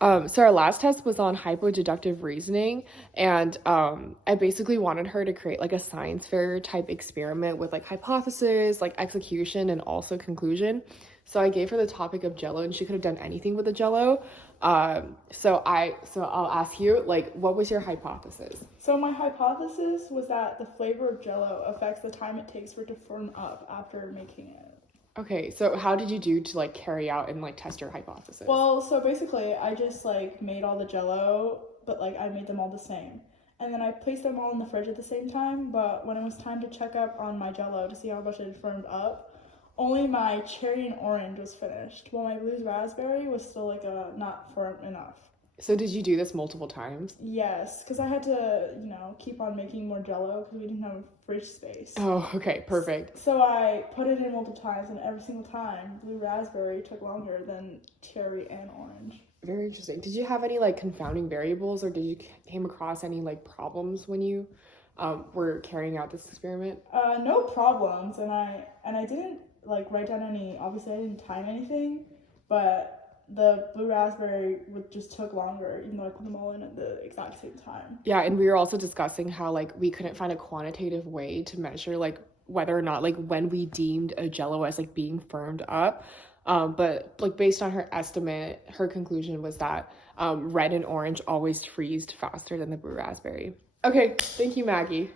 So our last test was on hypodeductive reasoning, and I basically wanted her to create like a science fair type experiment with like hypothesis, like execution, and also conclusion. So I gave her the topic of Jello, and she could have done anything with the Jello. So I'll ask you, like, what was your hypothesis? So my hypothesis was that the flavor of Jello affects the time it takes for it to firm up after making it. Okay, so how did you do to like carry out and like test your hypothesis? Well, so basically, I just like made all the Jello, but like I made them all the same. And then I placed them all in the fridge at the same time, but when it was time to check up on my Jello to see how much it had firmed up, only my cherry and orange was finished, while my blue raspberry was still like not firm enough. So did you do this multiple times? Yes, because I had to, keep on making more Jello because we didn't have fridge space. Oh, okay, perfect. So I put it in multiple times, and every single time, blue raspberry took longer than cherry and orange. Very interesting. Did you have any like confounding variables, or did you came across any like problems when you were carrying out this experiment? No problems, and I didn't like write down any. Obviously, I didn't time anything, but the blue raspberry would just took longer, even though I put them all in at the exact same time. Yeah, and we were also discussing how like we couldn't find a quantitative way to measure like whether or not like when we deemed a Jello as like being firmed up. But like based on her estimate, her conclusion was that red and orange always freeze faster than the blue raspberry. Okay, thank you, Maggie.